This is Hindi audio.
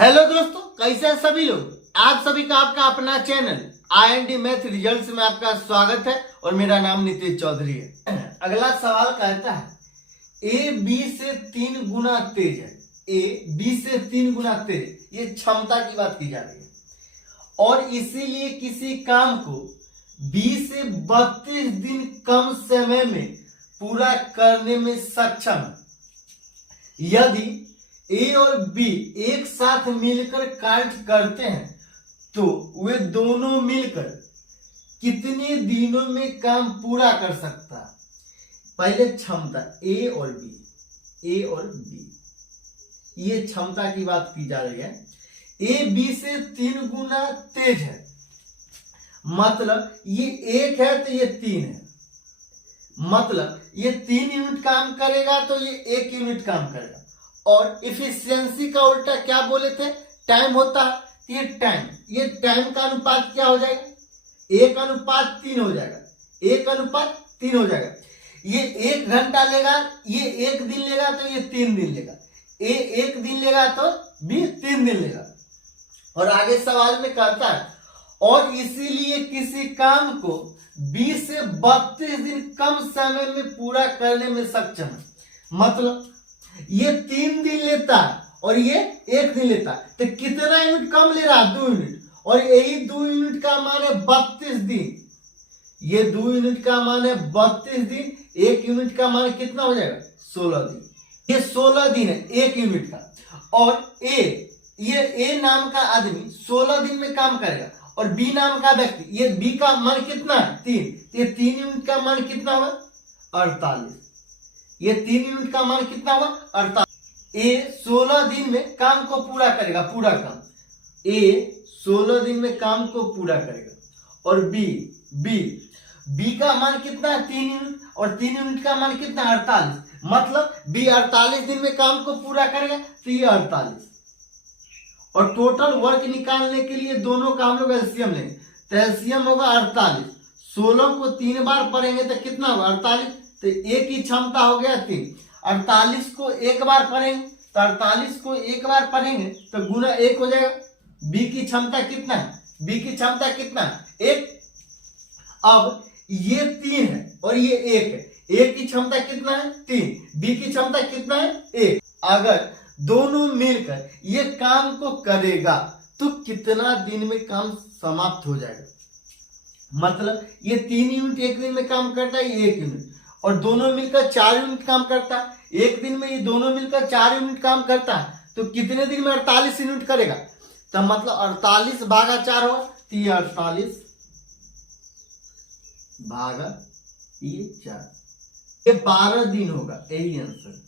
हेलो दोस्तों, कैसे हैं सभी लोग। आप सभी का आपका अपना चैनल IND मैथ रिजल्ट्स में आपका स्वागत है और मेरा नाम नीतीश चौधरी है। अगला सवाल कहता है A B से 3 गुना तेज है। A B से 3 गुना तेज, ये क्षमता की बात की जा रही है और इसीलिए किसी काम को B से 32 दिन कम समय में पूरा करने में सक्षम है। यदि A और B एक साथ मिलकर कार्य करते हैं तो वे दोनों मिलकर कितने दिनों में काम पूरा कर सकता है। पहले क्षमता A और B, ये क्षमता की बात की जा रही है। A B से 3 गुना तेज है, मतलब ये 1 है तो ये 3 है, मतलब ये 3 यूनिट काम करेगा तो ये 1 यूनिट काम करेगा। और इफिशियंसी का उल्टा क्या बोले थे, टाइम होता है। ये टाइम का अनुपात क्या हो जाएगा, 1:3 हो जाएगा, 1:3 हो जाएगा। ये 1 घंटा लेगा, ये 1 दिन लेगा तो ये 3 दिन लेगा, ये 1 दिन लेगा तो भी 3 दिन लेगा। और आगे सवाल में कहता है और इसीलिए किसी काम को 20 से 32 दिन कम समय में पूरा करने में सक्षम है। मतलब ये 3 दिन लेता है और ये 1 दिन लेता है, तो कितना यूनिट कम ले रहा है, 2 यूनिट। और यही 2 यूनिट का मान है 32 दिन। ये 2 यूनिट का मान है 32 दिन, 1 यूनिट का मान कितना हो जाएगा, 16 दिन। ये 16 दिन है 1 यूनिट का। और ए नाम का आदमी 16 दिन में काम करेगा और बी नाम का व्यक्ति, ये बी का मान कितना है, 3, ये 3 यूनिट का मान कितना हुआ, 48। ये 3 यूनिट का मान कितना हुआ, 48। ए 16 दिन में काम को पूरा करेगा, पूरा काम ए 16 दिन में काम को पूरा करेगा। और बी का मान कितना है, 3 यूनिट, और 3 यूनिट का मान कितना है, 48। मतलब बी 48 दिन में काम को पूरा करेगा तो ये 48। और टोटल वर्क निकालने के लिए दोनों का हम लोग एलसीएम लेंगे, तो एलसीएम होगा 48। 16 को 3 बार पढ़ेंगे तो कितना होगा, 48। तो एक ही क्षमता हो गया 3। 48 को 1 बार पढ़ेंगे तो 48 को 1 बार पढ़ेंगे तो गुना 1 हो जाएगा। बी की क्षमता कितना है, बी की क्षमता कितना है, 1। अब ये 3 है और ये 1 है, ए की क्षमता कितना है, 3, बी की क्षमता कितना है, 1। अगर दोनों मिलकर ये काम को करेगा तो कितना दिन में काम समाप्त हो जाएगा। मतलब ये 3 यूनिट 1 दिन में काम करता है, ये 1 यूनिट, और दोनों मिलकर 4 यूनिट काम करता है। 1 दिन में ये दोनों मिलकर 4 यूनिट काम करता है तो कितने दिन में 48 यूनिट करेगा। तो मतलब 48 भागा 4 होगा, तो ये 48 भागा ये 4, ये 12 दिन होगा, यही आंसर।